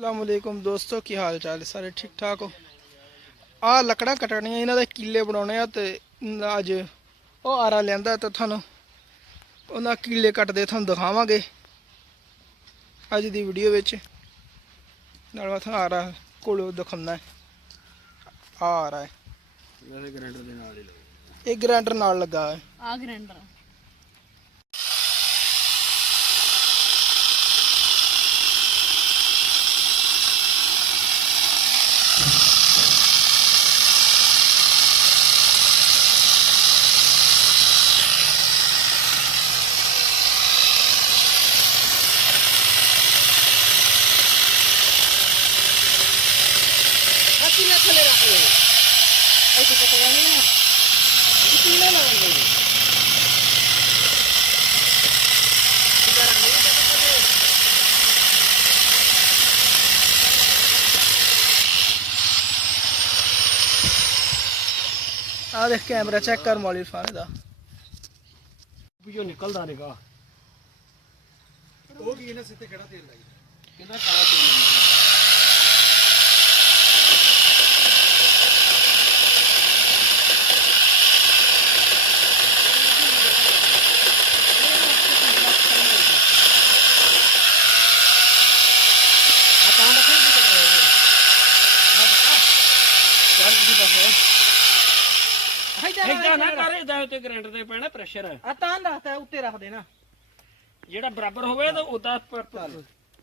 अस्सलामुअलैकुम दोस्तों की हाल चाल सारे ठीक ठाक हो। आ लकड़ा कटनियां इन्हां दे कीले बनाने आ ते अज ओ आरा लियांदा ते थानू उन्हां कीले कटदे थानू दिखावांगे अज दी वीडियो विच। नाल मैं थानू आरा कोलों दिखाउंदा आ रहा है ये ग्राइंडर नाल लगा है। आ ग्राइंडर थले रख लो ऐसे कटवा नहीं ना कीले लगाएंगे आ देख कैमरा चेक कर मौली फाने दा पियो निकलदा रहेगा ओ की ना सिੱਧੇ ਖੜਾ ਤੇਲ ਲਾਈ कितना काला तेल इदा ना कर इदा उते ग्राइंडर ते पैना प्रेशर आ तान रखता है उत्ते रख देना जेड़ा बराबर होवे तो उदा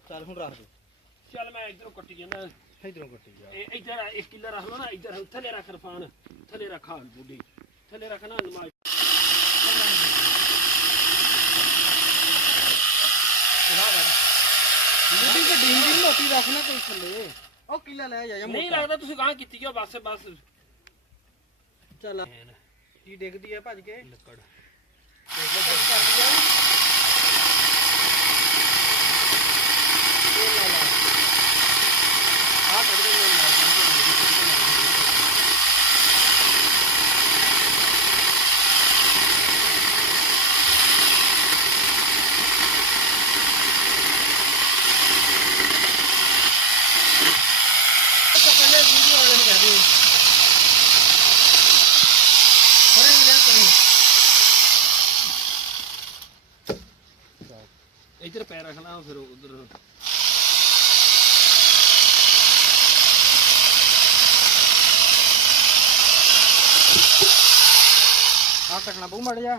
चल हुन रख दे। चल मैं इधरों कट्टी जाना इधरों कट्टी जा इधर 1 किलो रख लो ना इधर थले रख रफान थले रखा बूढ़ी थले रखना नमाज बूढ़ी के ढींग मोटी रखना कोई थले ओ किला ले जा नहीं लगता तुसी कहां कीती हो बस बस चल की डिगदी है भज के लकड़ इधर पैर रखना फिर उधर आ कटना बहु मड़ जा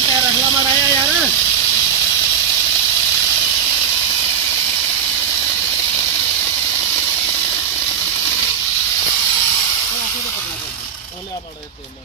पैर रखला मारा यार ले आ बड़े तेल ले